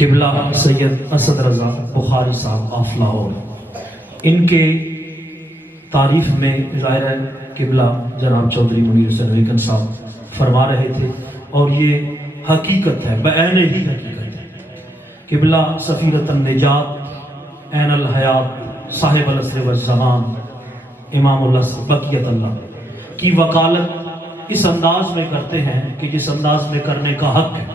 قبلہ سید اسد رضا بخاری صاحب آف لاہور، ان کے تعریف میں ظاہر ہے قبلہ جناب چودھری منیر حسین ویکن صاحب فرما رہے تھے، اور یہ حقیقت ہے، بعین ہی حقیقت ہے۔ قبلہ سفیرۃ النجات، عین الحیات، صاحب العصر والزمان، امام العصر بقیت اللہ کی وکالت اس انداز میں کرتے ہیں کہ جس انداز میں کرنے کا حق ہے۔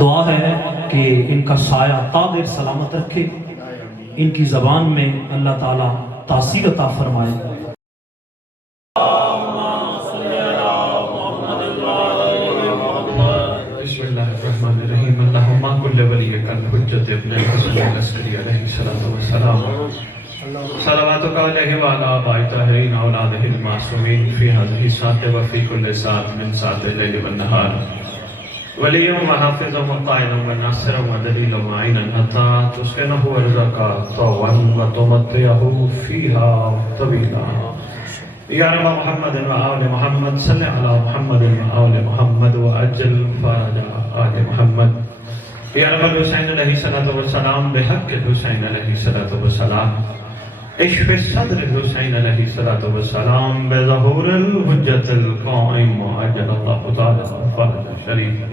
دعا ہے کہ ان کا سایہ تا دیر سلامت رکھے، ان کی زبان میں اللہ تعالیٰ تاثیر عطا فرمائے۔ بسم اللہ الرحمن الرحیم۔ اللہم کل ولیک الحجۃ ابن الحسن العسکری علیہ الصلوۃ والسلام، صلواتک علیہ وعلی آبائہ الطاہرین اولادہ المعصومین فی ہذہ الساعۃ وفی کل ساعۃ من ساعات اللیل والنہار، ولی و حافظ و قائد و ناصر و دلیل و معین حتی تسکنہ ارضک طوعا و تمتعہ فیہا طویلا۔ یا رب محمد و آل محمد صلی علی محمد و آل محمد و اجل فرج آل محمد۔ یا رب الحسین علیہ الصلوۃ والسلام بحق الحسین علیہ الصلوۃ والسلام، اشف صدر الحسین علیہ الصلوۃ والسلام بظہور الحجۃ القائم عجل اللہ تعالی فرج شریف۔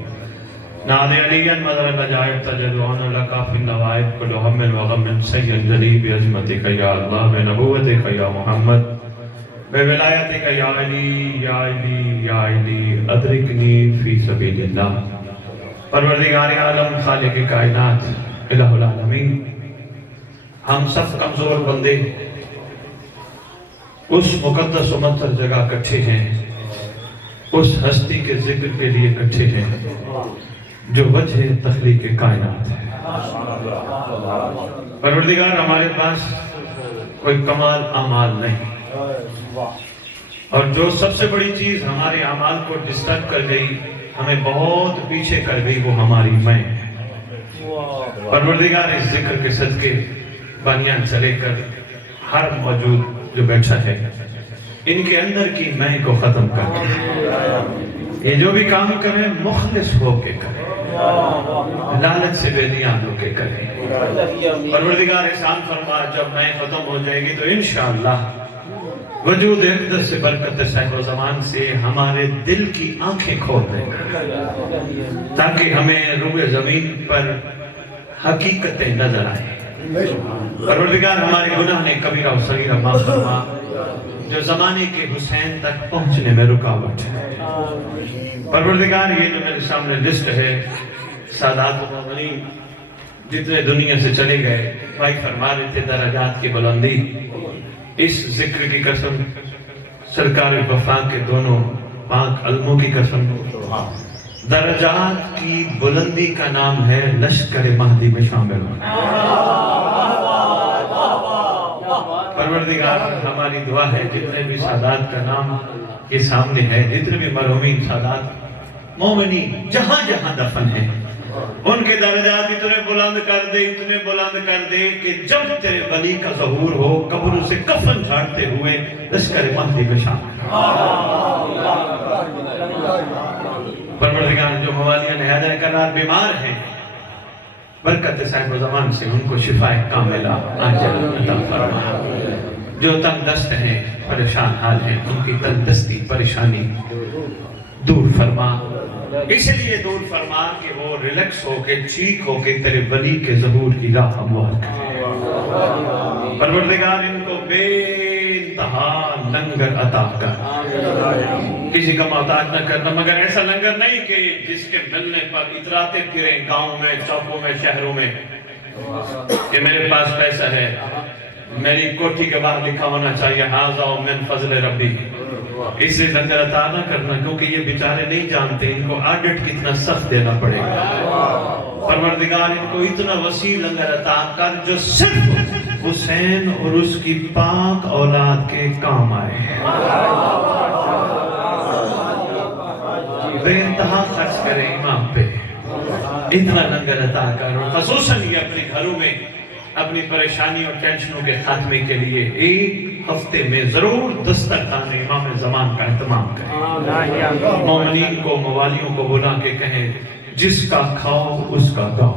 نادی علیاً مدر العجائب تجدون لکا فی النوائب کل ہم و غم سید جلیب عظمتک یا اللہ بنبوتک یا محمد بولایتک یا علی یا علی یا علی ادرکنی فی سبیل اللہ۔ پروردگار عالم، خالق کائنات، الہ العالمین، ہم سب کمزور بندے اس مقدس و مطہر جگہ کٹھے ہیں، اس ہستی کے ذکر کے لیے کٹھے ہیں جو وجہ تخلیق کائنات ہے۔ پروردگار، ہمارے پاس کوئی کمال اعمال نہیں، اور جو سب سے بڑی چیز ہمارے اعمال کو ڈسٹرب کر گئی، ہمیں بہت پیچھے کر گئی، وہ ہماری میں ہے۔ پروردگار، اس ذکر کے صدقے بانیان سے لے کر ہر موجود جو بیٹھا ہے، ان کے اندر کی میں کو ختم کر، یہ جو بھی کام کریں مخلص ہو کے کریں، لالچ سے بے نیاز ہو کے کریں۔ پروردگار احسان فرما، جب میں ختم ہو جائے گی تو انشاءاللہ وجود اقدس سے برکت صاحب و زمان سے ہمارے دل کی آنکھیں کھول دے گا، تاکہ ہمیں روئے زمین پر حقیقتیں نظر آئیں۔ پروردگار، ہمارے گناہ نے کبیرہ و صغیرہ معاف فرما، جو زمانے کے حسین تک پہنچنے میں رکاوٹ ہے۔ پروردگار، یہ جو میرے سامنے لسٹ ہے، سادات و مومنین جتنے دنیا سے چلے گئے، بھائی فرما رہے تھے درجات کی بلندی، اس ذکر کی قسم، سرکار وفا کے دونوں پاک علموں کی قسم، درجات کی بلندی کا نام ہے لشکر مہدی میں شامل ہونا۔ پروردگار، ہماری دعا ہے جتنے بھی سادات کا نام یہ سامنے ہے، جتنے بھی مرحومین سادات مومنین جہاں جہاں دفن ہیں، ان کے درجات اتنے بلند کر دے، اتنے بلند کر دے کہ جب تیرے ولی کا ظہور ہو، قبر سے کفن جھاڑتے ہوئے لشکر مہدی میں شامل ہو۔ پروردگار، جو موالیاں حیدر کرار بیمار ہیں، برکت صاحب زمان سے ان کو شفا کاملہ عاجل عطا فرما۔ جو تنگ دست ہیں، پریشان حال ہیں، ان کی تنگ دستی پریشانی دور فرما، اس لیے دور فرما کہ وہ ریلیکس ہو کے، ٹھیک ہو کے تیرے ولی کے ظہور کی راہ ہموار کرے۔ پروردگار، ان کو بے انتہا لنگر عطا کر، کسی کا محتاج نہ کرنا، مگر ایسا لنگر نہیں کہ جس کے ملنے پر اتراتے پھریں گاؤں میں، چوکوں میں، شہروں میں کہ میرے پاس پیسہ ہے، میری کوٹھی کے باہر لکھا ہونا چاہیے ھذا من فضل ربی، اس سے لنگر عطا نہ کرنا، کیونکہ یہ بیچارے نہیں جانتے ان کو آڈٹ کتنا سخت دینا پڑے گا۔ پروردگار، ان کو اتنا وسیع لنگر عطا کر جو صرف حسین اور اس کی پاک اولاد کے کام آئے، بے انتہا خرچ کریں امام پہ، اتنا لنگر عطا کر، اور خصوصاً یہ اپنے گھروں میں اپنی پریشانی اور ٹینشنوں کے خاتمے کے لیے ایک ہفتے میں ضرور دسترخوان امام زمان کا اہتمام کریں۔ مومنین کو، موالیوں کو بلا کے کہیں جس کا کھاؤ اس کا گاؤ.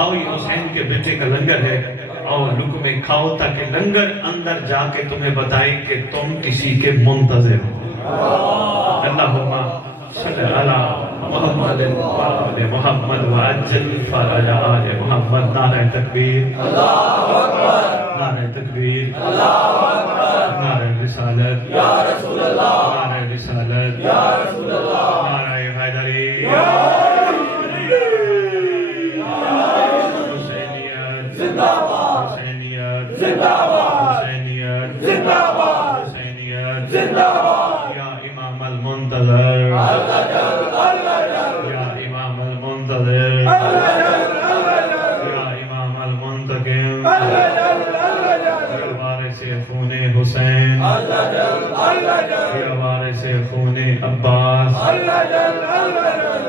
آؤ یہ حسین کے بیٹے کا لنگر ہے، آؤ لقمے کھاؤ تاکہ لنگر اندر جا کے تمہیں بتائے کہ تم کسی کے منتظر ہو. اللہم صلی علی محمد وآل محمد وعجل فرج آل محمد. نعرہ تکبیر، نعرہ تکبیر، نعرہ رسالت، نعرہ رسالت، نعرہ حیدری، حسینیت زندہ باد، حسینیت زندہ باد، حسینیت زندہ باد، حسینیت زندہ باد. یا امام المنتظر، یا امام المنتظر، یا امام المنتقم، یا وارث خون حسین، یا وارث خون عباس،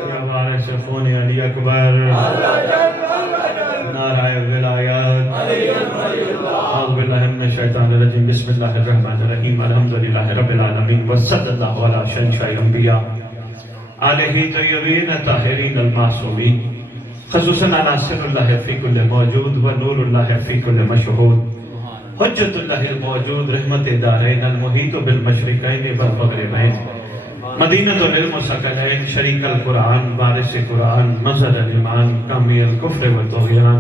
یا وارث خون علی اکبر. نعرہ ولایت. اعوذ باللہ من الشیطان الرجیم. بسم اللہ الرحمن الرحیم. الحمدللہ رب العالمین وصلی اللہ علی شنشہ انبیاء آلہ طیبین طاہرین المعصومین. خصوصاً علی سر اللہ فی کل موجود و نور اللہ فی کل مشہود. حجت اللہ الموجود رحمت دارین المحیط بالمشرقین والمغربین. مدینۃ العلم و ثقلین شریک القرآن وارث قرآن مظہر الایمان کامی الکفر والطغیان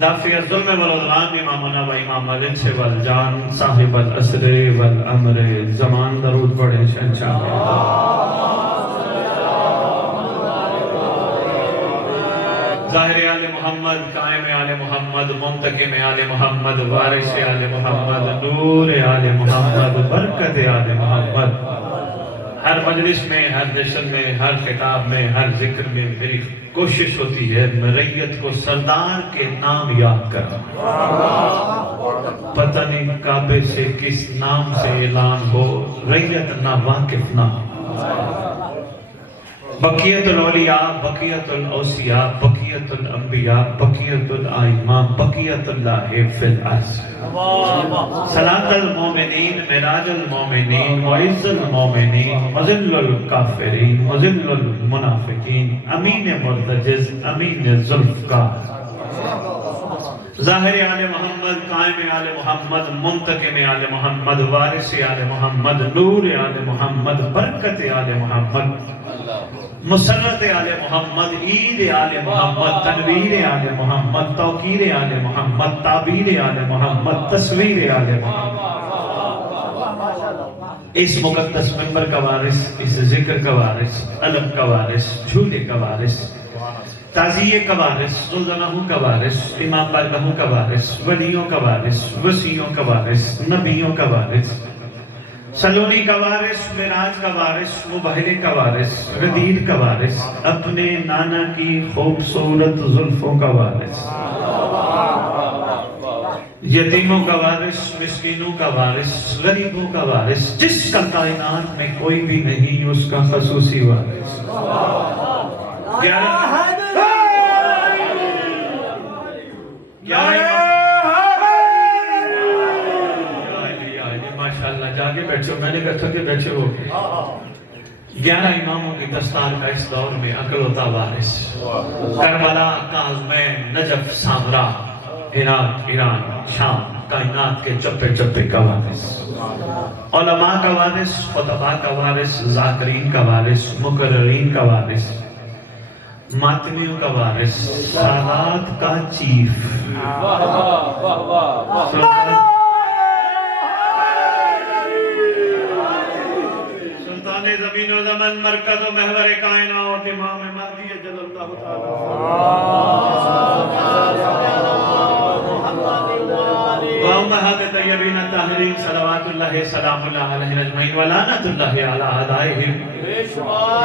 دافع الظلم والعدوان امامنا و امام الانس والجان صاحب العصر والامر زمان. درود پڑھیں شہنشاہ. ظاہر آل محمد، قائم آل محمد، منتقم آل محمد، وارث آل محمد، نور آل محمد، برکت آل محمد. ہر مجلس میں، ہر جشن میں، ہر خطاب میں، ہر ذکر میں میری کوشش ہوتی ہے ریت کو سردار کے نام یاد کرنا. پتہ نہیں کعبے سے کس نام سے اعلان ہو، ریت نہ واقف نہ. بقیت الاولیاء، بقیت الاوصیاء، بقیت الانبیاء، بقیت الائمہ، بقیت اللہ فی الارض. صلاۃ المومنین، معراج المومنین، معز المومنین، مذل الکافرین، مذل المنافقین، امین مرتجز، امین ذوالفقار. ظاہر آل محمد، قائم آل محمد، منتقم آل محمد، وارث آل محمد، نور آل محمد، برکت آل محمد، مسرت آل محمد، عید آل محمد، تنویر آل محمد، توقیر آل محمد، تعبیر آل محمد، تصویر آل محمد. اس مقدس منبر کا وارث، اس ذکر کا وارث، علم کا وارث، جھولے کا وارث، تعزیے کا وارث، سلطنہوں کا وارث، امام بارگاہوں کا وارث، ولیوں کا وارث، وسیعوں کا وارث، نبیوں کا وارث، سلونی کا وارث، معراج کا وارث، مبہلے کا وارث، غدیر کا وارث، اپنے نانا کی خوبصورت زلفوں کا وارث، یتیموں کا وارث، مسکینوں کا وارث، غریبوں کا وارث، جس کا کائنات میں کوئی بھی نہیں اس کا خصوصی وارث. جاگے بیٹھو، میں نے کہا تھا کہ بیٹھے ہو. 11 اماموں کی دستار کا اس دور میں اکلوتا وارث. کربلا، کاظمین، نجف، سامرا، عراق، ایران، شام، کائنات کے چپے چپے کا وارث. علماء کا وارث، خطباء کا وارث، ذاکرین کا وارث، مقررین کا وارث، ماتمیوں کا وارث، سادات کا چیف. زمین و زمن، مرکز و محور کائنات، امام مہدی جل اللہ تعالی. وامہات طیبین الطاہرین صلوات اللہ سلام اللہ علیہ اجمعین ولعنت اللہ علی اعدائہم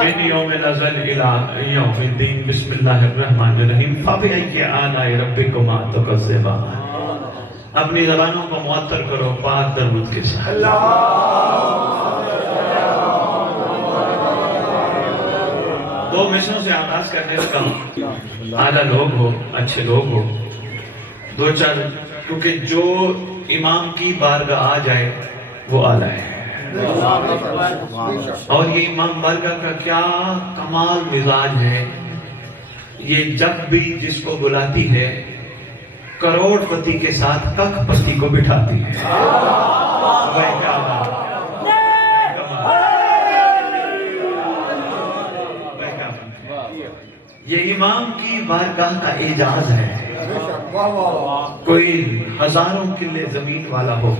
من یوم الازل الی یوم الدین. بسم اللہ الرحمن الرحیم. فبأی آلاء ربکما تکذبان. اپنی زبانوں کو معطر کرو پاک درود کے ساتھ. دو مشنوں سے آغاز کرنے کا اعلیٰ لوگ ہو، اچھے لوگ ہو، دو چار، کیونکہ جو امام کی بارگاہ آ جائے وہ اعلیٰ ہے. اور یہ امام بارگاہ کا کیا کمال مزاج ہے، یہ جب بھی جس کو بلاتی ہے کروڑ پتی کے ساتھ کک پتی کو بٹھاتی ہے۔ کیا بات ہے، یہ امام کی بارگاہ کا اعجاز ہے۔ کوئی ہزاروں کلے زمین والا ہو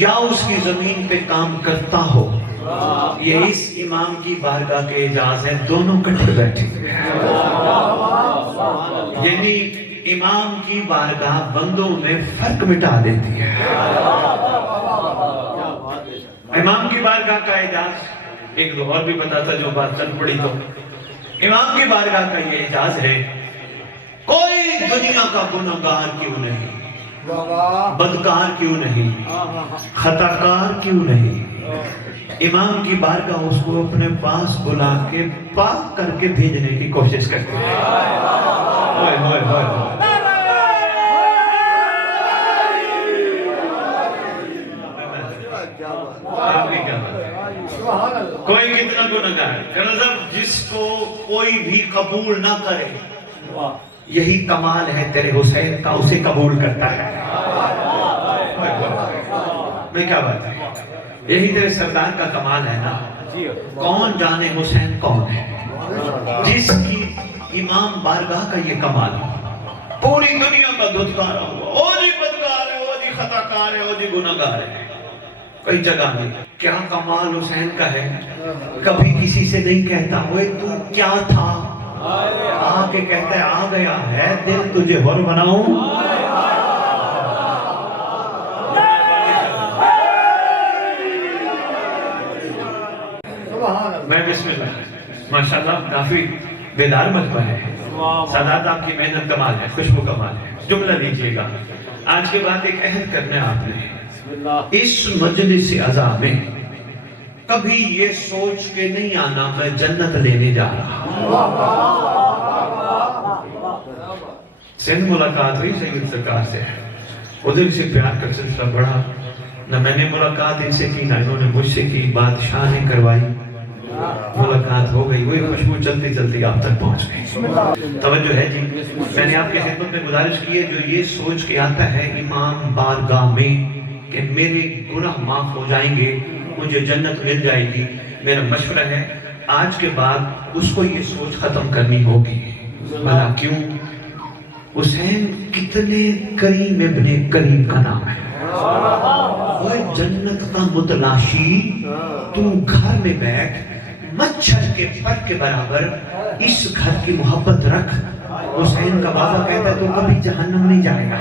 یا اس کی زمین پہ کام کرتا ہو، یہ اس امام کی بارگاہ کے اعجاز ہے، دونوں کٹھے بیٹھے ہیں۔ یعنی امام کی بارگاہ بندوں میں فرق مٹا دیتی ہے۔ امام کی بارگاہ کا اعجاز ایک دو اور بھی بتا تھا جو بات چل پڑی، تو امام کی بارگاہ کا یہ اعجاز ہے، کوئی دنیا کا گناہگار کیوں نہیں، بدکار کیوں نہیں، خطاکار کیوں نہیں، امام کی بارگاہ اس کو اپنے پاس بلا کے پاک کر کے بھیجنے کی کوشش کرتی ہے۔ کوئی کتنا گناہگار ہے، جس کو کوئی بھی قبول نہ کرے، یہی کمال ہے تیرے حسین کا، اسے قبول کرتا ہے۔ میں کیا بات ہے، یہی تیرے سردار کا کمال ہے نا۔ کون جانے حسین کون ہے، جس کی امام بارگاہ کا یہ کمال ہے، پوری دنیا کا دھتکارا ہوا، او جی بدکار ہے، او جی خطاکار ہے، او جی گناہگار ہے، کوئی جگہ نہیں۔ کیا کمال حسین کا ہے، کبھی کسی سے نہیں کہتا اوے تو کیا تھا، آ کے کہتا ہے آ گیا ہے دل تجھے اور بناؤں۔ میں بسم اللہ، ماشاءاللہ کافی بیدار مجمع ہے، سادات آپ کی محنت کمال ہے، خوشبو کمال ہے۔ جملہ لیجئے گا، آج کے بعد ایک عہد کرنا آپ نے، اس مجلس عزا میں کبھی یہ سوچ کے نہیں آنا میں جنت لینے جا رہا۔ سندھ ملاقات ہوئی سید سرکار سے، ادھر سے پیار کا سلسلہ بڑھا، نہ میں نے ملاقات ان سے کی نہ انہوں نے مجھ سے کی، بادشاہ نے کروائی، ملاقات ہو گئی، وہی خوشبو چلتی چلتی آپ تک پہنچ گئی۔ توجہ ہے جی، میں نے آپ کی خدمت میں گزارش کی ہے، جو یہ سوچ کے آتا ہے امام بارگاہ میں کہ میرے گناہ معاف ہو جائیں گے، مجھے جنت مل جائے گی، میرا مشورہ ہے آج کے بعد اس کو یہ سوچ ختم کرنی ہوگی۔ بھلا کیوں؟ حسین کتنے کریم ابن کریم کا نام ہے، وہ جنت کا متلاشی، تو گھر میں بیٹھ مچھر کے پر کے برابر اس گھر کی محبت رکھ۔ حسین کا بابا کہتا ہے تو کبھی جہنم نہیں جائے گا۔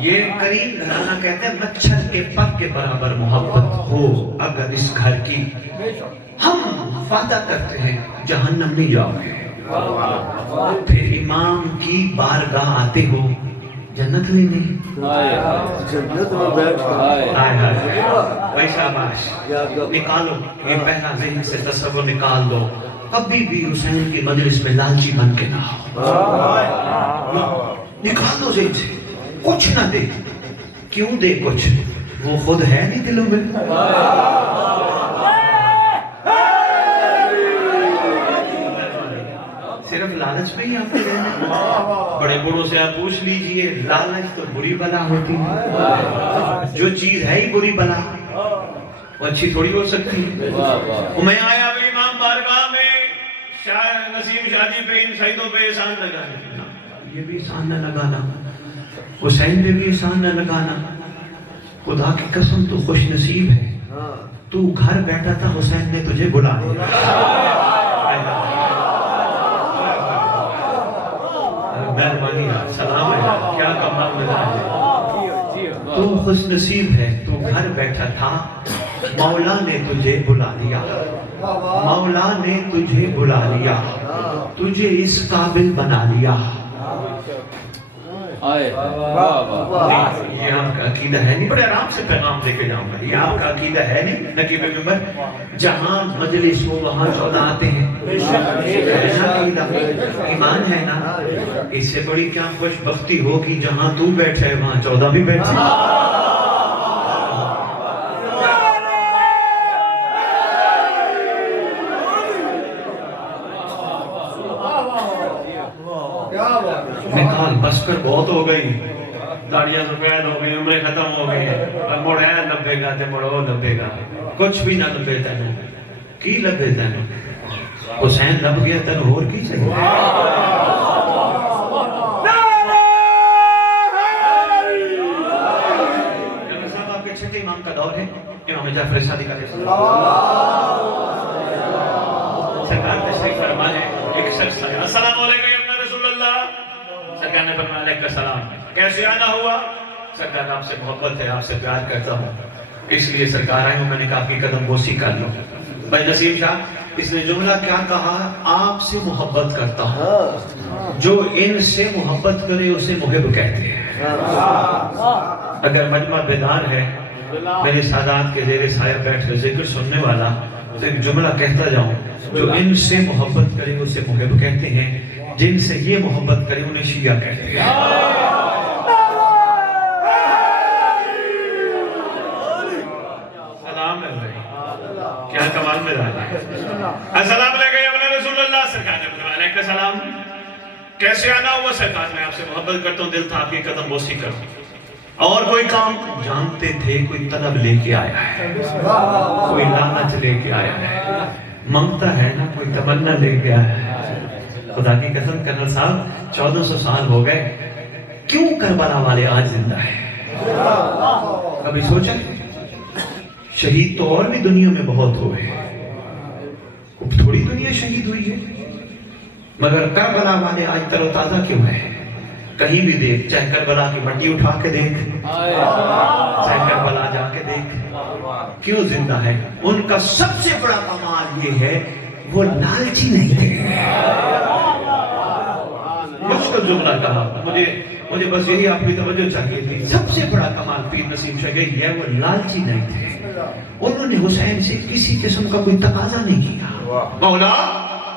یہ کریم گھرانہ کہتے ہیں مچھر کے پر کے برابر محبت ہو اگر اس گھر کی، ہم وعدہ کرتے ہیں جہنم نہیں جاؤ گے۔ پھر امام کی بارگاہ آتے ہو جنت لینے، جنت میں بیٹھ وہی شاباش، نکالو یہ پہلا ذہن سے تصور نکال دو، کبھی بھی حسین کی مجلس میں لالچی بن کے نہ ہو، نکال دو ذہن سے، کچھ نہ دے، کیوں دے کچھ، وہ خود ہے نہیں دلوں میں۔ صرف لالچ میں ہی آپ رہنا، بڑے بڑوں سے آپ پوچھ لیجئے، لالچ تو بری بلا ہوتی ہے، جو چیز ہے ہی بری بلا وہ اچھی تھوڑی ہو سکتی ہے۔ میں آیا بھی امام بارگاہ میں نسیم شادی پہ ان سعیدوں پہ احسان لگانا، یہ بھی احسان نہ لگانا، حسین پہ بھی احسان نہ لگانا، خدا کی قسم تو خوش نصیب ہے، تو گھر بیٹھا تھا حسین نے تجھے بلا لیا۔ مہربانی سلام ہے، کیا کمال مزاج ہے، تو خوش نصیب ہے، تو گھر بیٹھا تھا، مولا نے تجھے بلا لیا، مولا نے تجھے بلا لیا، تجھے اس قابل بنا لیا۔ یہ آپ کا عقیدہ ہے نہیں. بڑے آرام سے پیغام دے کے جاؤں گا. یہ آپ کا عقیدہ ہے نہیں نقیب ممبر. جہاں مجلس ہو وہاں 14 آتے ہیں. ایمان ہے نا. اس سے بڑی کیا خوش بختی ہوگی جہاں تو بیٹھے وہاں 14 بھی بیٹھے. نکال بس کر بہت ہو گئی. داڑیاں سفید ہو گئی, عمریں ختم ہو گئی. اب مڑ ہے لبے گا تے مڑ وہ لبے گا. کچھ بھی نہ لبے تینوں. کی لبے تینوں؟ حسین لب گیا تینوں اور کی چاہیے؟ صاحب آپ کے چھٹے امام کا دور ہے. امام جعفر صادق علیہ السلام سرکار تشریف فرما ہے. ایک شخص آیا, السلام علیکم سرکار نے فرمایا علیکم السلام. کیسے آنا ہوا؟ سرکار آپ سے محبت ہے, آپ سے پیار کرتا ہوں, اس لیے سرکار آئے ہوں. میں نے کہا آپ کی قدم بوسی کر لو. بھائی نسیم شاہ اس نے جملہ کیا کہا؟ آپ سے محبت کرتا ہوں. جو ان سے محبت کرے اسے محب کہتے ہیں. اگر مجمع بیدار ہے, میرے سادات کے زیر سایہ بیٹھ کر ذکر سننے والا, تو ایک جملہ کہتا جاؤں. جو ان سے محبت کرے اسے محب کہتے ہیں, جن سے یہ محبت کرے انہیں شیعہ کہتے ہیں. سلام علیکم. کیا کمال میں رہا ہے. السلام علیکم یا رسول اللہ. سرکار نے فرمایا علیکم السلام. کیسے آنا ہوا؟ سرکار میں آپ سے محبت کرتا ہوں, دل تھا آپ کی قدم بوسی کرتا ہوں. اور کوئی کام جانتے تھے کوئی طلب لے کے آیا ہے, کوئی لعنت لے کے آیا ہے, مانگتا ہے نا کوئی تمنا لے کے آیا ہے. خدا کی قسم کرنل صاحب 1400 سال ہو گئے, کیوں کربلا والے آج زندہ ہیں؟ کبھی سوچا؟ شہید تو اور بھی دنیا میں بہت ہوئے, تھوڑی دنیا شہید ہوئی ہے, مگر کربلا والے آج تر و تازہ کیوں ہیں؟ کہیں بھی دیکھ, چاہے کربلا کی مٹی اٹھا کے دیکھ, چاہے کربلا جا کے دیکھ, کیوں زندہ ہے؟ ان کا سب سے بڑا کمال یہ ہے وہ لالچی نہیں تھے. مشکل جملہ کہا, مجھے بس یہی آپ کی توجہ چاہیے تھی. سب سے بڑا کمال پیر نسیم شاہ یہی ہے, وہ لالچی نہیں تھے. انہوں نے حسین سے کسی قسم کا کوئی تقاضا نہیں کیا. مولا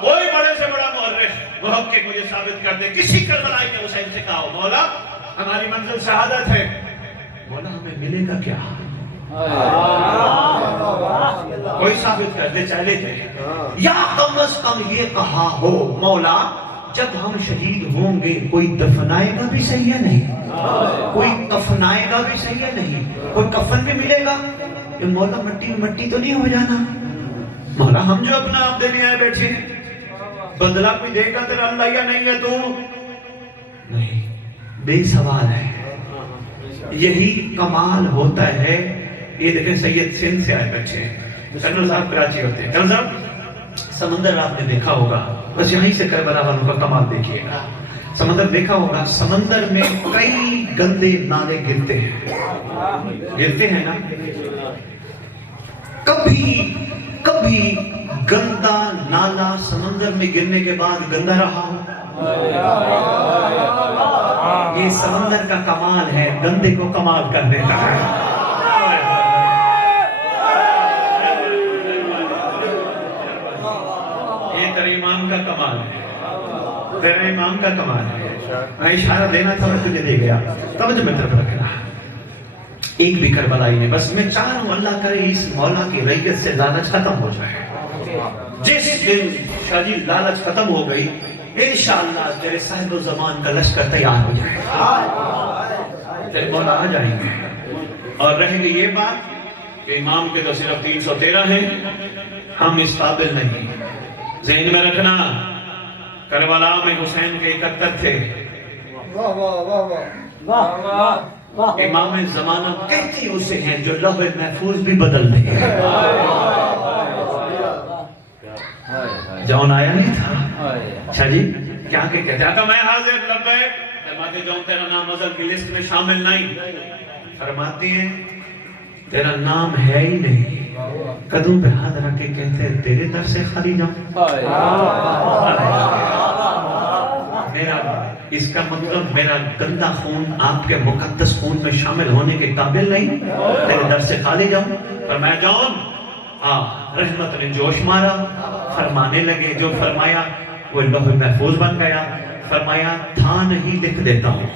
کوئی بڑے سے بڑا مورخ محقق مجھے ثابت کر دے کسی کربلائی نے حسین سے کہا ہو مولا ہماری منزل شہادت ہے, مولا ہمیں ملے گا کیا؟ کوئی ثابت کر دے چلے تھے. یا کم از کم یہ کہا ہو مولا جب ہم شہید ہوں گے کوئی دفنائے گا بھی صحیح ہے نہیں, کوئی کفنائے گا بھی صحیح ہے نہیں, کوئی کفن بھی ملے گا. مولا مٹی تو نہیں ہو جانا. مولا ہم جو اپنا آپ دینے آئے بیٹھے ہیں, بدلہ کوئی دے گا تیرا اللہ یا نہیں ہے؟ تو نہیں, بے سوال ہے. یہی کمال ہوتا ہے. یہ دیکھیں سید سندھ سے آئے بچے ہیں, کرنل صاحب کراچی ہوتے ہیں. کرنل صاحب سمندر آپ نے دیکھا ہوگا, بس یہیں سے کربلا والوں کا کمال دیکھیے گا. سمندر دیکھا ہوگا, سمندر میں کئی گندے نالے گرتے ہیں نا. کبھی گندا نالا سمندر میں گرنے کے بعد گندا رہا ہو؟ یہ سمندر کا کمال ہے, گندے کو کمال کر دیتا ہے. یہ تیرے امام کا کمال ہے, تیرے امام کا کمال ہے. میں اشارہ دینا تھا میں تجھے دے گیا, توجہ میں طرف رکھنا. ایک بھی کربلائی نے, بس میں چاہ رہا ہوں اللہ کرے اس مولا کی ریت سے لالچ ختم ہو جائے. جس دن شاہ جی لالچ ختم ہو گئی انشاءاللہ تیرے صاحب الزمان کا لشکر تیار ہو جائے گا, تیرے مولا آ جائیں گے. اور رہ گئی یہ بات کہ امام کے تو صرف 313 ہیں, ہم اس قابل نہیں. ذہن میں رکھنا کربلا میں حسین کے 71 تھے. امام زمانہ کہتی اسے ہیں جو لوح محفوظ بھی بدل دے. جون آیا نہیں تھا. اچھا جی کیا کہتے ہیں؟ میں حاضر لبیک. فرماتے جون تیرا نام ازل کی لسٹ میں شامل نہیں. فرماتی ہیں تیرا نام ہے ہی نہیں. قدم پہ ہاتھ رکھ کے کہتے ہیں تیرے در سے خالی جاؤں. میرا اس کا مطلب میرا گندا خون آپ کے مقدس خون میں شامل ہونے کے قابل نہیں، تیرے در سے خالی جاؤں؟ فرمایا جاؤں، رحمت نے جوش مارا، فرمانے لگے، جو فرمایا وہ لوح محفوظ بن گیا، فرمایا تھا نہیں لکھ دیتا ہوں۔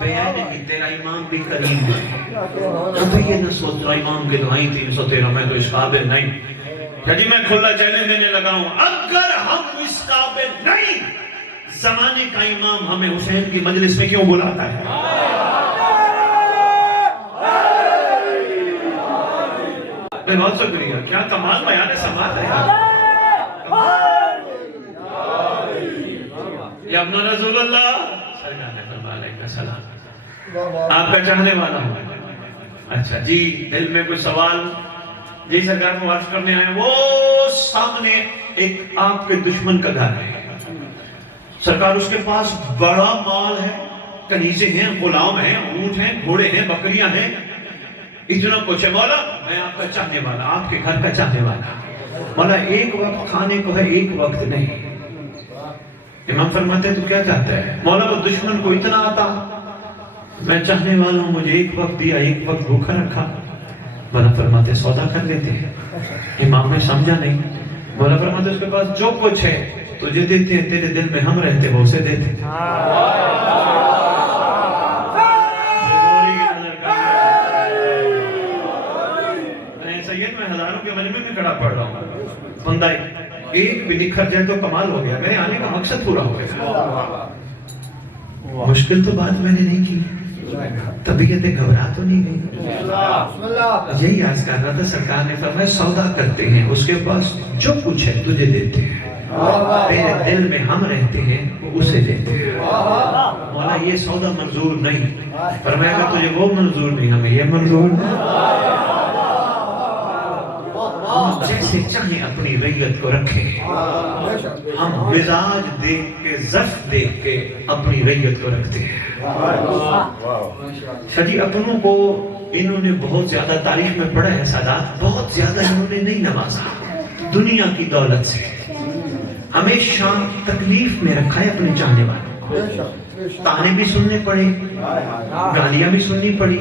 بیان ہے کہ تیرا امام بھی کریم ہے، کبھی یہ نہ سوچ رہا امام کی دعائیں 313 میں تو اس قابل نہیں۔ جی میں کھلا چیلنج دینے لگا ہوں، اگر ہم اس قابل نہیں، زمانے کا امام ہمیں حسین کی مجلس میں کیوں بلاتا ہے؟ بہت شکریہ، کیا کمال بیان سماعت ہے یا ابن رسول اللہ سرکار نے فرمایا علیہ السلام، آپ کا چاہنے والا ہوں۔ اچھا جی، دل میں کوئی سوال؟ جی سرکار کو عرض کرنے آئے، وہ سامنے ایک آپ کے دشمن کا گھر ہے سرکار، اس کے پاس بڑا مال ہے، کنیزیں ہیں، غلام ہیں، اونٹ ہیں، گھوڑے ہیں، بکریاں ہیں، اتنا کچھ ہے۔ مولا میں آپ کا چاہنے والا، آپ کے گھر کا چاہنے والا، مولا ایک وقت کھانے کو ہے، ایک وقت نہیں۔ امام فرماتے ہیں تو کیا چاہتا ہے؟ مولا وہ دشمن کو اتنا آتا، میں چاہنے والا ہوں، مجھے ایک وقت دیا، ایک وقت بھوکا رکھا۔ مولا فرماتے سودا کر لیتے ہیں۔ امام نے سمجھا نہیں۔ مولا فرماتے اس کے پاس جو کچھ ہے تجھے دیتے ہیں، تیرے دل میں ہم رہتے وہ اسے دیتے ہیں۔ میں ہزاروں کے مجمع میں کھڑا پڑھ رہا ہوں، بندہ ایک بھی نکھر جائے تو کمال ہو گیا، میرے آنے کا مقصد پورا ہو گیا۔ مشکل تو بات میں نے نہیں کی، طبیعتیں گھبرا تو نہیں گئی۔ یہی عرض کر رہا تھا، سرکار نے فرمایا سودا کرتے ہیں، اس کے پاس جو کچھ ہے تجھے دیتے ہیں، تیرے دل میں ہم رہتے ہیں وہ اسے دیتے ہیں۔ مولا یہ سودا منظور نہیں، فرمایا کہ تجھے وہ منظور نہیں، ہمیں یہ منظور نہیں۔ جیسے چاہیں اپنی ریت کو رکھیں، ہم مزاج دیکھ کے، ظرف دیکھ کے اپنی ریت کو رکھتے ہیں۔ شجی اپنوں کو انہوں نے بہت زیادہ تاریخ میں پڑھا ہے، سادات بہت زیادہ انہوں نے نہیں نوازا دنیا کی دولت سے، ہمیشہ تکلیف میں رکھا ہے اپنے چاہنے والوں کو۔ تانے بھی سننے پڑے، گالیاں بھی سننی پڑی،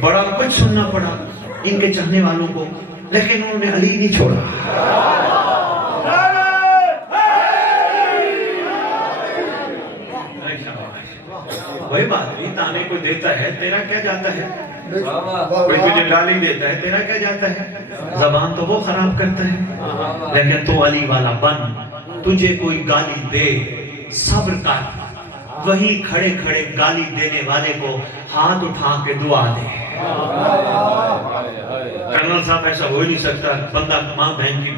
بڑا کچھ سننا پڑا ان کے چاہنے والوں کو، لیکن انہوں نے علی نہیں چھوڑا۔ وہی بات نہیں، تانے کو دیتا ہے، تیرا کیا جاتا ہے؟ کوئی تجھے گالی دیتا ہے، تیرا کیا جاتا ہے؟ زبان تو وہ خراب کرتا ہے، لیکن تو علی والا بن، تجھے کوئی گالی دے صبر کر، وہیں کھڑے کھڑے گالی دینے والے کو ہاتھ اٹھا کے دعا دے۔ کرنل صاحب ایسا ہو ہی نہیں سکتا، بندہ ماں بہن کی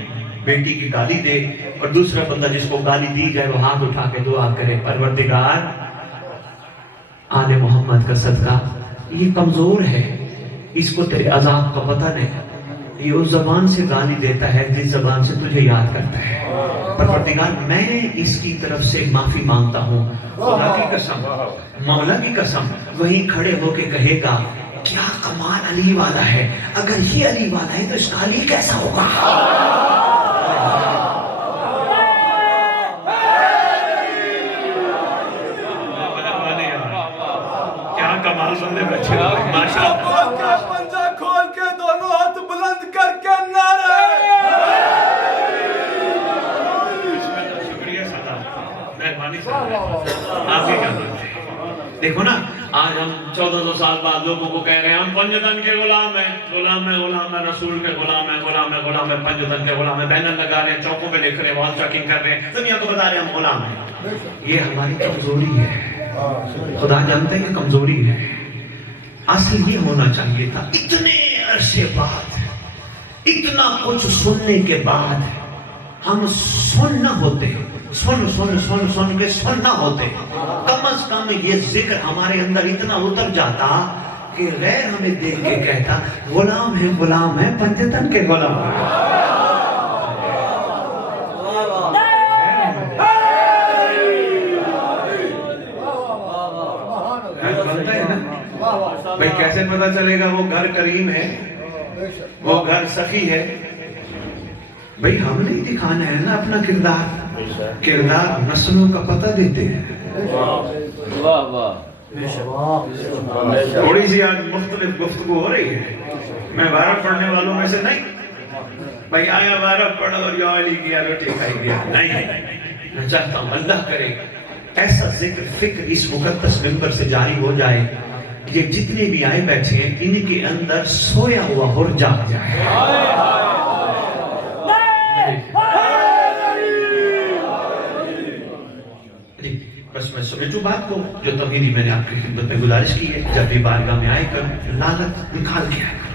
بیٹی کی گالی دے اور دوسرا بندہ جس کو گالی دی جائے وہ ہاتھ اٹھا کے دعا کرے، پروردگار آل محمد کا صدقہ یہ کمزور ہے، اس کو تیرے عذاب کا پتہ نہیں، یہ اس زبان سے گالی دیتا ہے جس زبان سے تجھے یاد کرتا ہے، پروردگار میں اس کی طرف سے معافی مانگتا ہوں۔ خدا کی قسم، مولا کی قسم، وہیں کھڑے ہو کے کہے گا کیا کمال علی والا ہے، اگر یہ علی والا ہے تو اس کا علی کیسا ہوگا؟ کیا کمال سننے بچے ماشاءاللہ، پنجہ کھول کے دونوں ہاتھ بلند کر کے نعرہ۔ شکریہ صاحب، مہربانی صاحب، آپ ہی کیا بولتے ہیں؟ دیکھو نا، آج ہم 1400 سال بعد لوگوں کو کہہ رہے ہیں ہم پنجتن کے غلام ہیں، غلام ہے، غلام ہے، رسول کے غلام ہے، غلام ہے، غلام ہے، پنجتن کے غلام ہے، بینر لگا رہے ہیں، چوکوں پہ لکھ رہے ہیں، وال چاکنگ کر رہے ہیں، دنیا کو بتا رہے ہیں ہم غلام ہیں۔ یہ ہماری کمزوری ہے، خدا جانتے ہیں کہ کمزوری ہے، اصل یہ ہونا چاہیے تھا۔ اتنے عرصے بعد، اتنا کچھ سننے کے بعد ہم سن نہ ہوتے، سن کے سن نہ ہوتے، کم از کم یہ ذکر ہمارے اندر اتنا اتر جاتا کہ غیر ہمیں دیکھ کے کہتا غلام ہے پنجتن کے غلام ہیں۔ بھائی کیسے پتا چلے گا وہ گھر کریم ہے؟ وہ گھر سخی ہے. بھئی ہم نہیں دکھانا ہے نا اپنا کردار نسلوں کا پتہ دیتے ہیں. تھوڑی سی آج مختلف گفتگو ہو رہی ہے. میں 12 پڑھنے والوں میں سے نہیں. بھئی آیا 12 پڑھا اور یا علی کیا روٹی کھائی گیا. نہیں، میں چاہتا ہوں اللہ کرے ایسا ذکر فکر اس مقدس منبر سے جاری ہو جائے یہ جتنے بھی آئے بیٹھے ہیں ان کے اندر سویا ہوا ہر جاگ جائے. بس میں سمجھوں بات کو جو توحیدی میں نے آپ کی خدمت میں گزارش کی ہے. جب بھی بارگاہ میں آئے کر لعنت نکال کے آئے کر.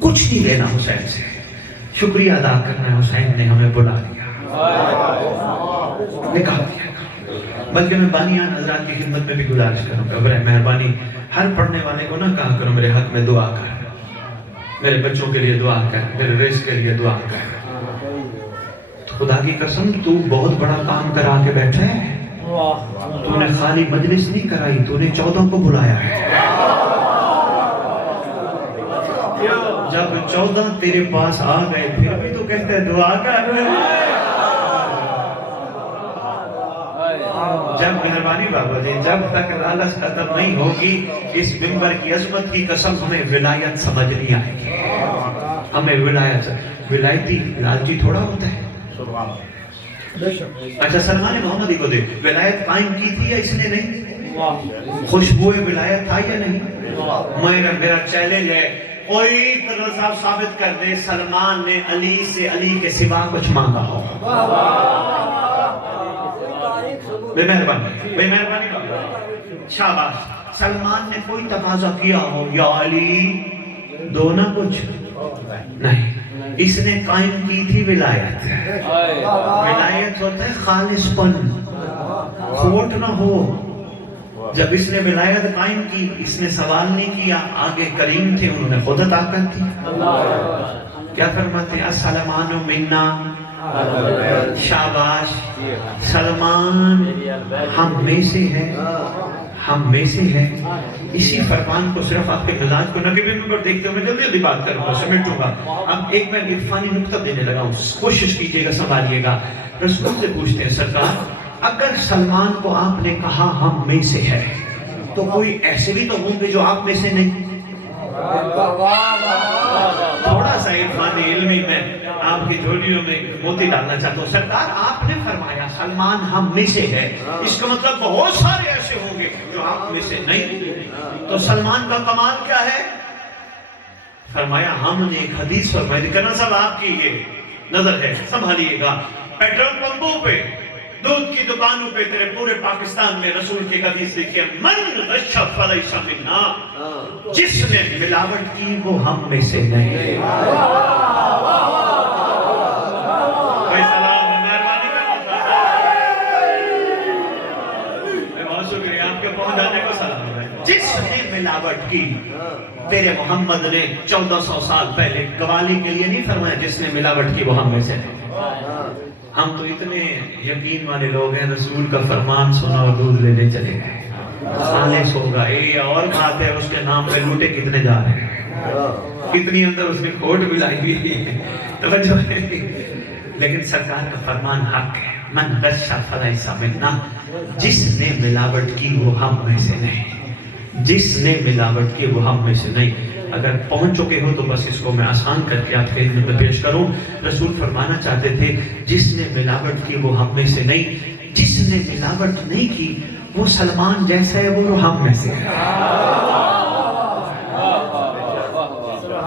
کچھ نہیں لینا حسین سے. شکریہ ادا کرنا ہے حسین نے ہمیں بلا دیا نکال دیا. بلکہ میں بانیان حضرات کی خدمت میں بھی گزارش کروں گا برائے مہربانی ہر پڑھنے والے کو نہ کہا کرو میرے حق میں دعا کر, میرے بچوں کے لیے دعا کر, میرے رزق کے لیے دعا کر. خدا کی قسم تو بہت بڑا کام کرا کے بیٹھا ہے. تو نے خالی مجلس نہیں کرائی, تو نے 14 کو بلایا ہے. جب 14 تیرے پاس آ گئے پھر بھی تو کہتے ہیں دعا کر. جب مہربانی بابا جی جب تک لالچ ختم نہیں ہوگی اس منبر کی عظمت کی قسم ہمیں ولایت سمجھ نہیں آئے گی. ہمیں ولایتی لالچی تھوڑا ہوتا ہے. اچھا سلمان محمدی کو دیکھ, ولایت قائم کی تھی یا اس نے نہیں؟ خوشبو ولایت تھا یا نہیں؟ میرا چیلنج ہے کوئی طرح صاحب ثابت کر دے سلمان نے علی سے علی کے سوا کچھ مانگا ہو. بے مہربانی شاباش. سلمان نے کوئی تقاضا کیا ہو یا علی دو نہ کچھ نہیں. اس نے قائم کی تھی ولایت. ولایت ہوتا ہے خالص پن, کھوٹ نہ ہو. جب اس نے ولایت قائم کی اس نے سوال نہیں کیا. آگے کریم تھے انہوں نے خود عطا کر دی. کیا فرماتے ہیں السلمان منا. شاباش. سلمان ہم میں سے ہے, ہم میں سے ہے. اسی فرمان کو صرف آپ کے مزاج کو نقبی میں پر دیکھتے ہوئے جلدی بات کروں گا, سمیٹوں گا. اب ایک میں عرفانی نقطہ دینے لگا ہوں, کوشش کیجئے گا سنبھالیے گا. رسول سے پوچھتے ہیں سرکار اگر سلمان کو آپ نے کہا ہم میں سے ہے تو کوئی ایسے بھی تو ہوں گے جو آپ میں سے نہیں. تھوڑا سا عرفانی علمی میں آپ کی جھولیوں میں موتی ڈالنا چاہتا ہوں. سرکار آپ نے فرمایا سلمان ہم میں سے ہے, اس کا مطلب بہت سارے ایسے ہوں گے جو آپ میں سے نہیں. تو سلمان کا کمال کیا ہے؟ فرمایا ہم نے ایک حدیث فرمائی. کرنا صاحب آپ کی یہ نظر ہے سنبھالیے گا. پیٹرول پمپوں پہ دودھ کی دکانوں پہ تیرے پورے پاکستان میں رسول کی حدیث لکھی ہے من غش فلیس منا. جس نے ملاوٹ کی وہ ہم میں سے نہیں. بھائی سلام مہربانی کرنا. میں بہت شکریہ آپ کے پہنچ جانے کو سلام ہے. جس نے ملاوٹ کی تیرے محمد نے 1400 سال پہلے گوالی کے لیے نہیں فرمایا جس نے ملاوٹ کی وہ ہم میں سے نہیں. ہم تو اتنے یقین والے لوگ ہیں رسول کا فرمان سنا اور دودھ لینے چلے گئے. خالص ہوگا یہ اور بات ہے. اس کے نام پہ لوٹے کتنے جا رہے ہیں, کتنی اندر اس نے کھوٹ بھی لائی ہوئی ہے. توجہ ہے. لیکن سرکار کا فرمان حق ہے. من غش فلیس منا. جس نے ملاوٹ کی وہ ہم میں سے نہیں. جس نے ملاوٹ کی وہ ہم میں سے نہیں. اگر پہنچ چکے ہو تو بس اس کو میں آسان کر کے آپ کے خدمت میں پیش کروں. رسول فرمانا چاہتے تھے جس نے ملاوٹ کی وہ ہم میں سے نہیں. جس نے ملاوٹ نہیں کی وہ سلمان جیسا ہے وہ ہم میں سے ہے.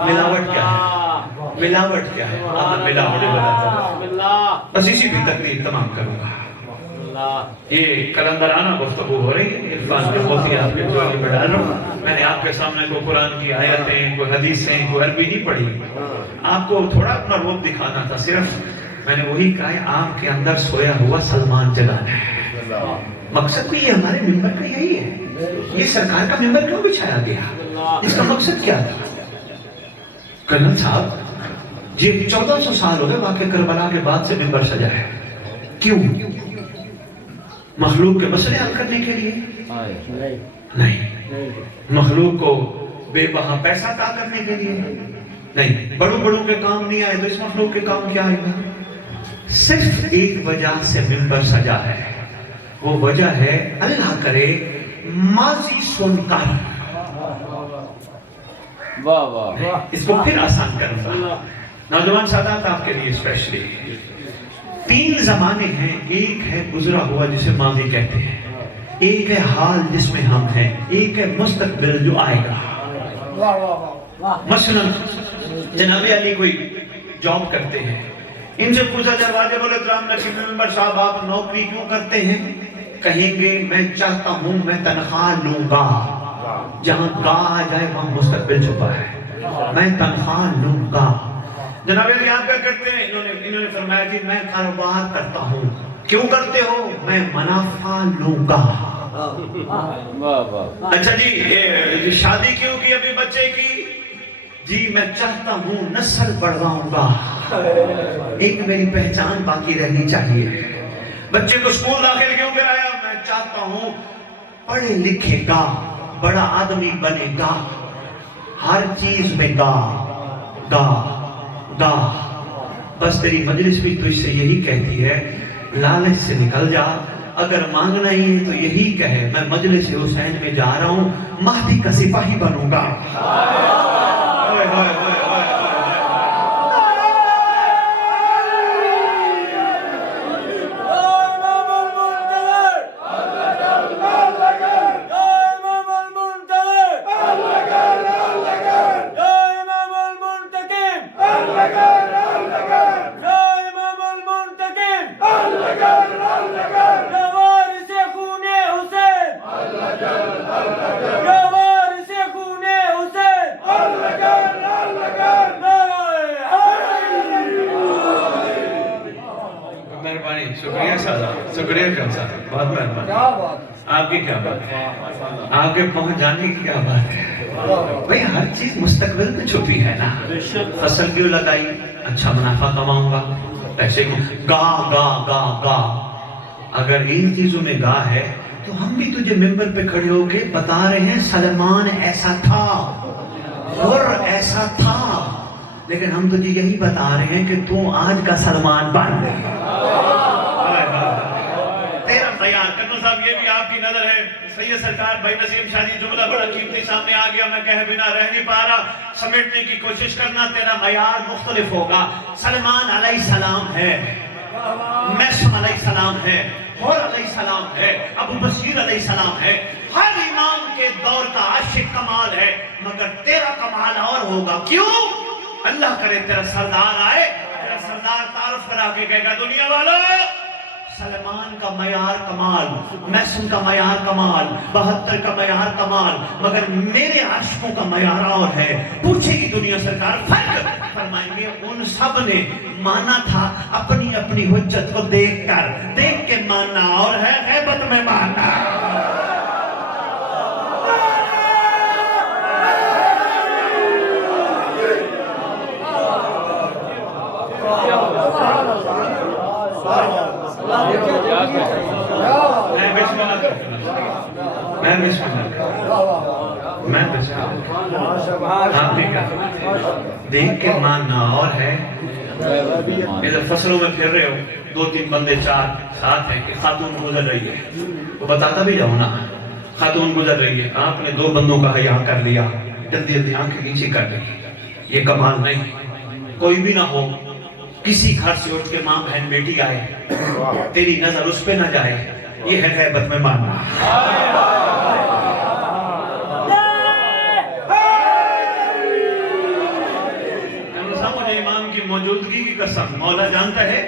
ملاوٹ کیا ہے؟ ملاوٹ کیا ہے؟ بس اسی بھی تقریر تمام کروں گا. یہ کلندرانہ گفتگو ہو رہی ہے. عرفان کے موتی آپ کے جوانی میں ڈال رہا ہوں. میں نے آپ کے سامنے کوئی قرآن کی آیتیں, کوئی حدیثیں, کوئی عربی نہیں پڑھی. آپ کو تھوڑا اپنا روپ دکھانا تھا. صرف میں نے وہی کہا ہے آپ کے اندر سویا ہوا سلمان جگانا ہے. مقصد بھی یہ ہمارے ممبر کا یہی ہے. یہ سرکار کا ممبر کیوں بچھایا گیا؟ اس کا مقصد کیا تھا؟ کرنل صاحب جی 1400 سال ہو گئے واقع کربلا کے بعد سے ممبر سجا ہے. کیوں؟ مخلوق کے مسئلے حل کرنے کے لیے نہیں. مخلوق کو بے بہا پیسہ عطا کرنے کے لیے نہیں، بڑوں بڑوں کے کام نہیں آئے تو اس مخلوق کے کام کیا آئے گا؟ صرف ایک وجہ سے ممبر سجا ہے، وہ وجہ ہے اللہ کرے ماضی سن کر، اس کو پھر آسان کروں گا نوجوان سادات آپ کے لیے اسپیشلی 3 زمانے ہیں، ایک ہے گزرا ہوا جسے ماضی کہتے ہیں، ایک ہے حال جس میں ہم ہیں، ایک ہے مستقبل جو آئے گا۔ مثلا جناب علی کوئی جاب کرتے ہیں، ان سے پوچھا جائے واجب الاحترام نشیب ممبر صاحب آپ نوکری کیوں کرتے ہیں؟ کہیں گے میں چاہتا ہوں میں تنخواہ لوں گا، جہاں گا آ جائے وہاں مستقبل چھپا ہے، میں تنخواہ لوں گا۔ جناب علی آپ کیا کرتے ہیں؟ انہوں نے فرمایا جی میں کاروبار کرتا ہوں۔ کیوں کرتے ہو؟ میں منافع لوں گا۔ اچھا جی شادی کیوں کی ابھی بچے کی؟ جی میں چاہتا ہوں نسل بڑھاؤں گا، ایک میری پہچان باقی رہنی چاہیے۔ بچے کو اسکول داخل کیوں کرایا؟ میں چاہتا ہوں پڑھے لکھے گا، بڑا آدمی بنے گا، ہر چیز میں گا گا گا۔ بس تیری مجلس بھی تجھ سے یہی کہتی ہے لالچ سے نکل جا، اگر مانگنا ہی ہے تو یہی کہے میں مجلس حسین میں جا رہا ہوں، مہدی کا سپاہی بنوں گا۔ شکریہ سادات، شکریہ جان صاحب، بہت مہربانی۔ آپ کی کیا بات ہے، آپ کے پہنچ جانے کی کیا بات ہے؟ بھئی ہر چیز مستقبل میں چھپی ہے نا۔ فصل کیوں لگائی؟ اچھا منافع کماؤں گا، پیسے کو گا گا گا گا۔ اگر ان چیزوں میں گا ہے تو ہم بھی تجھے ممبر پہ کھڑے ہو کے بتا رہے ہیں سلمان ایسا تھا، اور ایسا تھا، لیکن ہم تجھے یہی بتا رہے ہیں کہ تو آج کا سلمان بن گئے۔ صاحب یہ بھی آپ کی نظر ہے، سید سرکار بھائی نسیم شاہ جی جملہ بڑا قیمتی سامنے آ گیا، میں کہہ بنا رہ نہیں پا رہا، سمیٹنے کی کوشش کرنا، تیرا معیار مختلف ہوگا۔ سلمان علیہ السلام ہے، میسم علیہ السلام ہے، حور علیہ السلام ہے، ابو بصیر علیہ السلام ہے، ہر امام کے دور کا عاشق کمال ہے، مگر تیرا کمال اور ہوگا۔ کیوں؟ اللہ کرے تیرا سردار آئے، تیرا سردار تعارف کرا کے کہے گا دنیا والوں سلمان کا معیار کمال، میسن کا معیار کمال، 72 کا معیار کمال، مگر میرے عاشقوں کا معیار اور ہے۔ پوچھے گی دنیا سرکار فرق، فرمائیں گے ان سب نے مانا تھا اپنی اپنی حجت کو دیکھ کر، دیکھ کے ماننا اور ہے، غیبت میں ماننا۔ دیکھ کے ماننا اور ہے۔ ادھر فصلوں میں پھر رہے ہو، 2-3 بندے 4 ساتھ ہیں کہ خاتون گزر رہی ہے، وہ بتاتا بھی جاؤ نا، خاتون گزر رہی ہے، آپ نے 2 بندوں کا حیا کر لیا، جلدی جلدی آنکھیں نیچے کر لی، یہ کمال نہیں۔ کوئی بھی نہ ہو، کسی گھر سے اٹھ کے ماں بہن بیٹی آئے، تیری نظر اس پہ نہ جائے، یہ ہے غیبت میں ماننا۔ امام کی موجودگی کی قسم، مولا جانتا ہے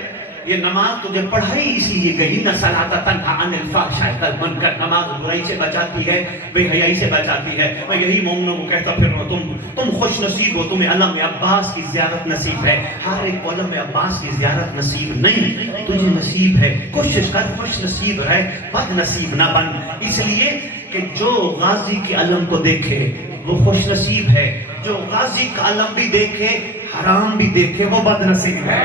یہ نماز تجھے پڑھائی اسی لیے گئی، نہ صلاۃ تنہا عن الفحشاء والمنکر، نماز برائی سے بچاتی ہے، بے حیائی سے بچاتی ہے۔ میں یہی مومنوں کو کہتا پھر رہا ہوں، تم خوش نصیب ہو، تمہیں علم عباس کی زیارت نصیب ہے۔ ہر ایک کو علم عباس کی زیارت نصیب نہیں، تجھے نصیب ہے، کوشش کر خوش نصیب رہے، بد نصیب نہ بن۔ اس لیے کہ جو غازی کے علم کو دیکھے وہ خوش نصیب ہے، جو غازی کا علم بھی دیکھے حرام بھی دیکھے وہ بد نصیب ہے۔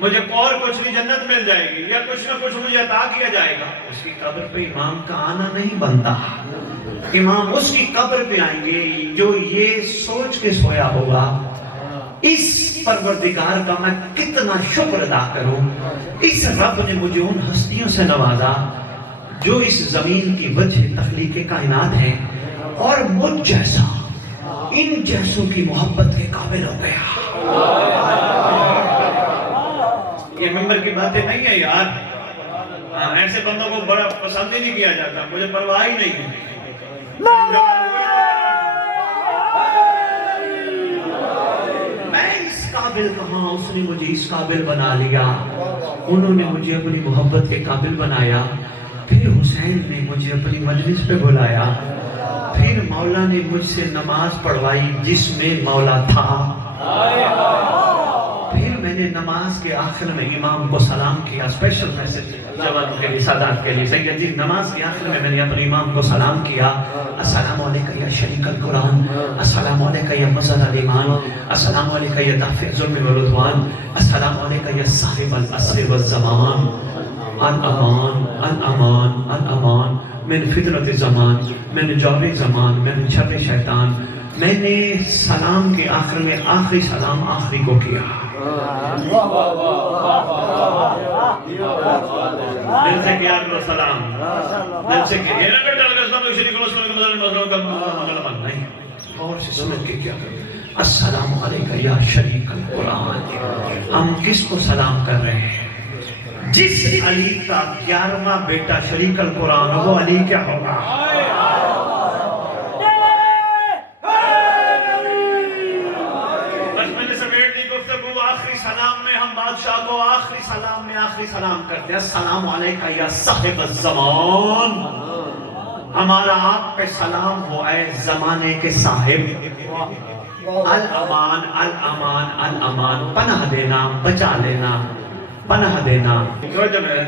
مجھے اور کچھ بھی جنت مل جائے گی یا کچھ نہ کچھ مجھے عطا کیا جائے گا. اس کی قبر پہ امام کا آنا نہیں بنتا. امام اس کی قبر پہ آئیں گے جو یہ سوچ کے سویا ہوگا اس پروردگار کا میں کتنا شکر ادا کروں. اس رب نے مجھے ان ہستیوں سے نوازا جو اس زمین کی وجہ تخلیق کائنات ہیں اور مجھ جیسا ان جیسوں کی محبت کے قابل ہو گیا. یہ ممبر کی باتیں نہیں ہیں یار. ایسے بندوں کو بڑا پسند ہی نہیں کیا جاتا. مجھے پرواہ ہی نہیں ہے. میں اس قابل کہاں, اس نے مجھے اس قابل بنا لیا. انہوں نے مجھے اپنی محبت کے قابل بنایا. پھر حسین نے مجھے اپنی مجلس پہ بلایا. پھر مولا نے مجھ سے نماز پڑھوائی جس میں مولا تھا. پھر میں نے نماز کے آخر میں امام کو سلام کیا. اسپیشل میسج جوانوں کے لیے, سادات کے لیے. سید جی نماز کے آخر میں نے اپنے امام کو سلام کیا. السلام علیکم یا شریک القرآن, السلام علیکم یا مظہر الایمان, السلام علیکم یا دافع الظلم والعدوان, السلام علیکم یا صاحب العصر والزمان. الامان الامان الامان من فتنة الزمان, من جور زمان, من شر شیطان. میں نے سلام کے آخر میں آخری سلام آخری کو کیا. دل سے کیا کرو سلام, دل سے کیا. یہ نہ بیٹا لگا اسلام کو شریک اللہ صلی اللہ علیہ وسلم نہیں, اور سے سمجھ کے کیا کرو. السلام علیکم یا شریک القرآن. ہم کس کو سلام کر رہے ہیں؟ جس علی کا 11واں بیٹا شریک القرآن, وہ علی کیا ہوگا؟ بس میں نے سمیٹ دی گفتگو. آخری سلام میں ہم بادشاہ کو آخری سلام میں آخری سلام کرتے ہیں. السلام علیکم یا صاحب الزمان. ہمارا آپ پہ سلام ہو اے زمانے کے صاحب. الامان الامان الامان, پناہ دینا, بچا لینا, پناہ دینا.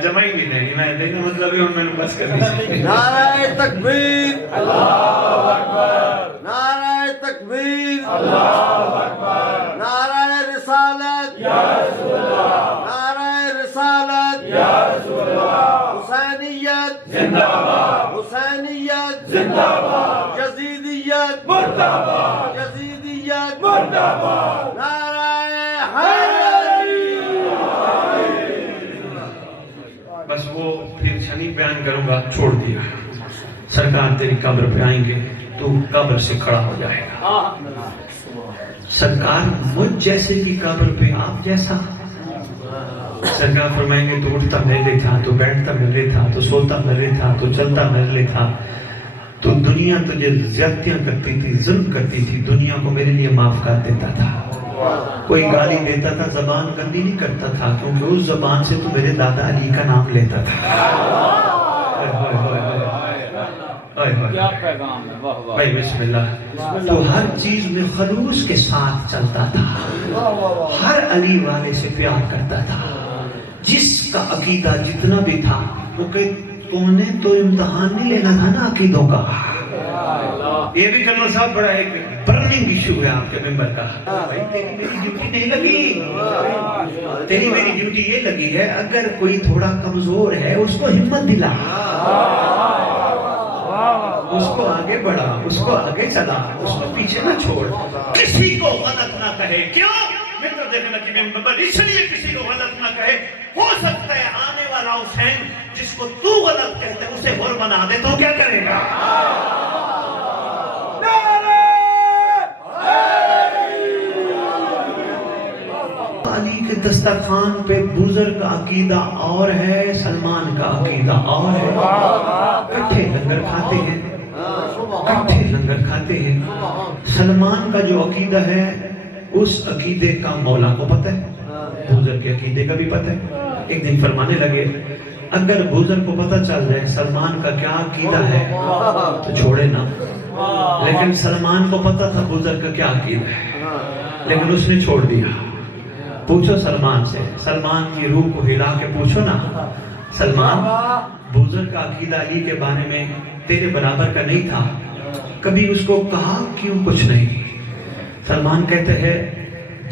جمعی بھی نہیں, میں دیکھنا مطلب ہی میں نے بس کرنی چاہیے. نعرہ تکبیر, اللہ اکبر. نعرہ تکبیر, اللہ اکبر. نعرہ رسالت, یا رسول اللہ. نعرہ رسالت, یا رسول اللہ. حسینیت زندہ باد, حسینیت زندہ باد. یزیدیت مردہ باد, یزیدیت مردہ باد. نعرہ حیدری. بس وہ پھر شنی بیان کروں گا, چھوڑ دیا. سرکار تیری قبر پہ آئیں گے, تو قبر سے کھڑا ہو جائے گا. سرکار مجھ جیسے کی قبر پہ آپ جیسا. سرکار فرمائیں گے تو اٹھتا میرے تھا, تو بیٹھتا میرے تھا, تو سوتا میرے تھا, تو چلتا میرے تھا. تو دنیا تجھے زیادتیاں کرتی تھی, ظلم کرتی تھی, دنیا کو میرے لیے معاف کر دیتا تھا. کوئی گالی دیتا تھا, زبان گندی نہیں کرتا تھا, کیونکہ اس زبان سے تو میرے دادا علی کا نام لیتا تھا. کیا پیغام ہے, بھائی بسم اللہ. تو ہر چیز میں خلوص کے ساتھ چلتا تھا, ہر علی والے سے پیار کرتا تھا. جس کا عقیدہ جتنا بھی تھا, وہ کہ تو نے تو امتحان نہیں لینا تھا نا عقیدوں کا. یہ بھی جنرل صاحب بڑا ایک برننگ ایشو ہے آپ کے ممبر کا. بھائی تیری میری ڈیوٹی نہیں لگی, تیری میری ڈیوٹی یہ لگی ہے, اگر کوئی تھوڑا کمزور ہے اس کو ہمت دلا, اس کو آگے بڑھا, اس کو آگے چلا, اس کو پیچھے نہ چھوڑ. کسی کو غلط نہ کہے. کیوں؟ مطلب دیکھنا کہ ممبر اس لیے کسی کو غلط نہ کہے. ہو سکتا ہے آنے والا حسین جس کو تو غلط کہتے ہیں اسے غور بنا دے, تو کیا کرے گا؟ علی کے دسترخوان پہ بزرگ کا عقیدہ اور ہے, سلمان کا عقیدہ اور ہے. کٹھے لنگر کھاتے ہیں, کٹھے لنگر کھاتے ہیں. سلمان کا جو عقیدہ ہے اس عقیدے کا مولا کو پتہ ہے, بزرگ کے عقیدے کا بھی پتہ ہے. ایک دن فرمانے لگے اگر بزرگ کو پتہ چل جائے سلمان کا کیا عقیدہ ہے تو چھوڑے نا. لیکن سلمان کو پتہ تھا بزرگ کا کیا عقیدہ ہے, لیکن اس نے چھوڑ دیا. پوچھو سلمان سے, سلمان کی روح کو ہلا کے پوچھو نا, سلمان بزرگ کا عقیدہ علی کے بارے میں تیرے برابر کا نہیں تھا, کبھی اس کو کہا کیوں کچھ نہیں؟ سلمان کہتے ہیں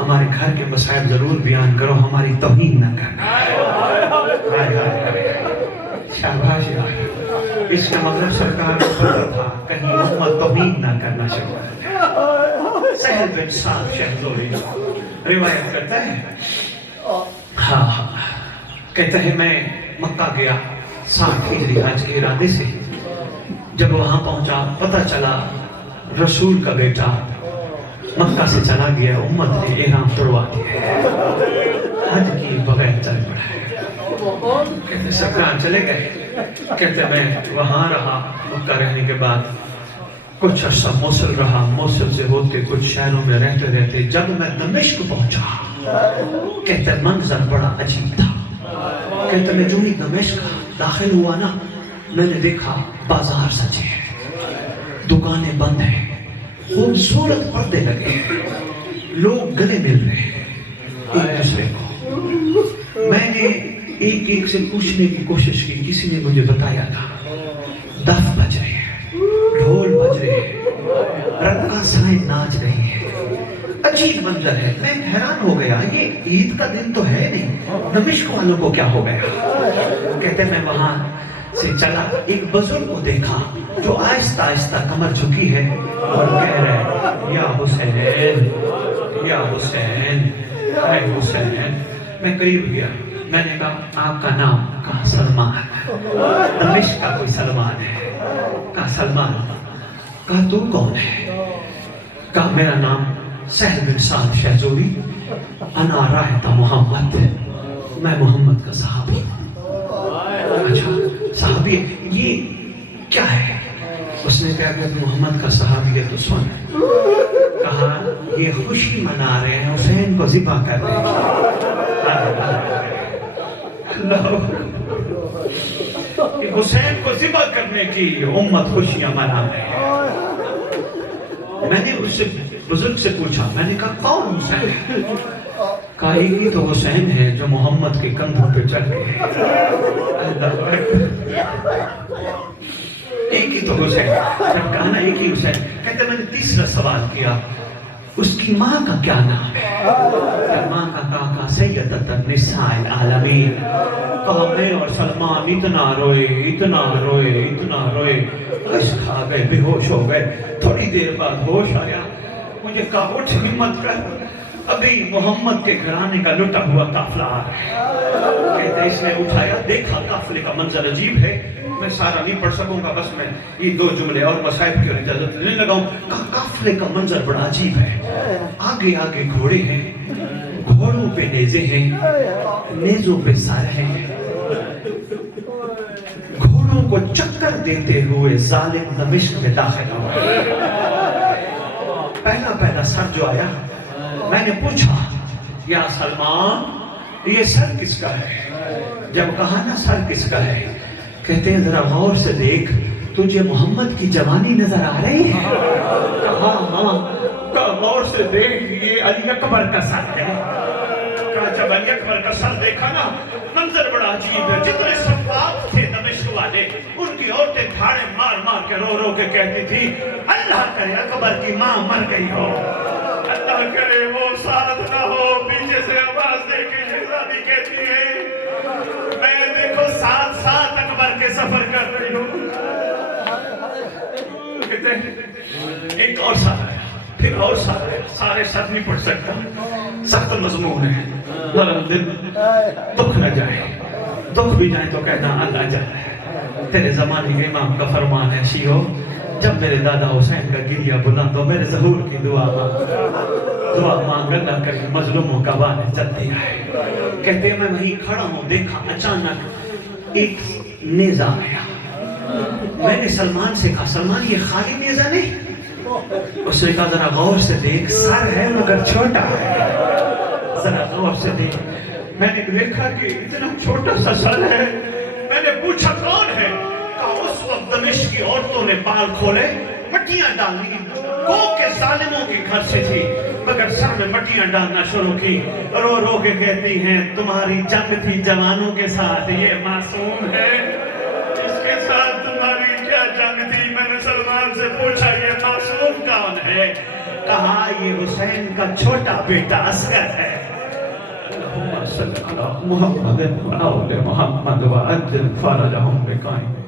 ہمارے گھر کے مسائل ضرور بیان کرو، ہماری توہین نہ کرنا۔ ہائے ہائے ہائے، شاباش یار، اس کا مطلب سرکار کو پتہ تھا کہیں امت توہین نہ کرنا شروع کر دے۔ سہل بن سعد شہزوری روایت کرتا ہے، ہاں کہتا ہے میں مکہ گیا 60 ہجری حج کے ارادے سے، جب وہاں پہنچا پتہ چلا رسول کا بیٹا مکہ سے چلا گیا، امت نے احرام توڑوا دیا، حج کی بغیر چل پڑا ہے۔ کہتے سرکار چلے گئے، کہتے میں وہاں رہا، مکہ رہنے کے بعد کچھ عرصہ موصل رہا، موصل سے ہوتے کچھ شہروں میں رہتے رہتے جب میں دمشق پہنچا، کہتے منظر بڑا عجیب تھا۔ کہتے میں جو ہی دمشق داخل ہوا نا، میں نے دیکھا بازار سجے ہیں، دکانیں بند ہیں، خوبصورت پردے لگے ہیں، لوگ گلے مل رہے ہیں ایک دوسرے کو۔ میں نے ایک ایک سے پوچھنے کی کوشش کی، کسی نے مجھے بتایا تھا دف بج رہے ہیں، ڈھول بج رہے ہیں، رقاصائیں ناچ رہی ہیں، عجیب منظر ہے۔ میں حیران ہو گیا، یہ عید کا دن تو ہے نہیں، دمشق والوں کو کیا ہو گیا؟ کہتے میں وہاں سے چلا، ایک بزرگ کو دیکھا جو آہستہ آہستہ کمر جھکی ہے اور کہہ رہے ہیں یا حسین یا حسین اے حسین۔ میں قریب گیا، میں نے کہا آپ کا نام؟ کہا سلمان۔ دمشق کا کوئی سلمان ہے؟ کہا سلمان۔ کہا تو کون ہے؟ کہا میرا نام سہل بن سعد شہزوری، انا راہت محمد، میں محمد کا صحابی۔ اچھا صحابی، یہ کیا ہے؟ اس نے کہا کہ محمد کا صحابی ہے تو سن۔ کہا یہ خوشی منا رہے ہیں، حسین کو ذبح کر رہے ہیں۔ کہ حسین کو ذبح کرنے کی امت خوشیاں منا رہے ہیں۔ میں نے اس سے بزرگ سے پوچھا، میں نے کہا کون حسین ہے؟ کہا ایک ہی تو حسین ہے جو محمد کے کندھوں پہ چڑھ گئے۔ ایک ہی تو حسین، جب کہا نا ایک ہی حسین، کہتے میں نے تیسرا سوال کیا اس کی ماں کا کیا نام ہے؟ ماں کا کہا سیدۃ النساء العالمین۔ کہا میں اور سلمان اتنا روئے اتنا روئے اتنا روئے، اشک آ گئے، بے ہوش ہو گئے۔ تھوڑی دیر بعد ہوش آیا، مجھے کہا اٹھ ہمت کر، ابھی محمد کے گھرانے کا لٹا ہوا قافلہ آ رہا ہے۔ کہتے اس نے اٹھایا، دیکھا قافلے کا منظر عجیب ہے، میں سارا نہیں پڑھ سکوں گا، بس میں یہ 2 جملے اور مصائب کی اجازت لینے لگا ہوں۔ کہا قافلے کا منظر بڑا عجیب ہے، آگے آگے گھوڑے ہیں، گھوڑوں پہ نیزے ہیں، نیزوں پہ سر ہیں، گھوڑوں کو چکر دیتے ہوئے ظالم دمشق میں داخل ہوئے۔ پہلا سر جو آیا، میں نے پوچھا یا سلمان یہ سر کس کا ہے؟ جب کہا نا سر کس کا ہے، کہتے ہیں ذرا غور سے دیکھ، تجھے محمد کی جوانی نظر آ رہی ہے؟ کہا ہاں۔ کہا غور سے دیکھ، یہ علی اکبر کا سر ہے۔ کہا جب علی اکبر کا سر دیکھا نا، منظر بڑا عجیب ہے، جتنے صفات تھے دمشق والے، ان کی عورتیں گھاڑے مار مار کے رو رو کے کہتی تھی اللہ کرے اکبر کی ماں مر گئی ہو، اللہ کرے وہ ساتھ نہ ہو۔ پیچھے سے آواز دے کے شہزادی کہتی ہے میں دیکھو ساتھ ساتھ اکبر کے سفر کر رہی ہوں۔ کہتے ہیں ایک اور ساتھ آیا، پھر اور ساتھ آیا، سارے ساتھ نہیں پڑھ سکتا، سخت مضمون ہے، نرم دل، دکھ نہ جائے، دکھ بھی جائے تو کہنا اللہ جائے۔ تیرے زمانے کے امام کا فرمان ہے شیعو، جب میرے دادا حسین کا گریہ بلند ہو میرے ظہور کی دعا مانگ اللہ کرے مظلوموں کا واحد چلتے آئے۔ کہتے ہیں میں وہیں کھڑا ہوں، دیکھا اچانک ایک نیزہ آیا، میں نے سلمان سے کہا سلمان یہ خالی نیزہ نہیں؟ اس نے کہا ذرا غور سے دیکھ، سر ہے مگر چھوٹا ہے، ذرا غور سے دیکھ۔ میں نے دیکھا کہ اتنا چھوٹا سا سر ہے۔ میں نے پوچھا کون ہے؟ کہا اس وقت دمشق کی عورتوں نے بال کھولے، مٹیاں ڈالنی، گو کے ظالموں کے گھر سے تھی، مگر سر میں مٹیاں ڈالنا شروع کی، رو رو کے کہتی ہیں تمہاری جنگ تھی جوانوں کے ساتھ، یہ معصوم ہے، اس کے ساتھ تمہاری کیا جنگ تھی؟ میں نے سلمان سے پوچھا یہ معصوم کون ہے؟ کہا یہ حسین کا چھوٹا بیٹا اصغر ہے. اللهم صل على محمد وآل محمد وعجل فرجهم بقائم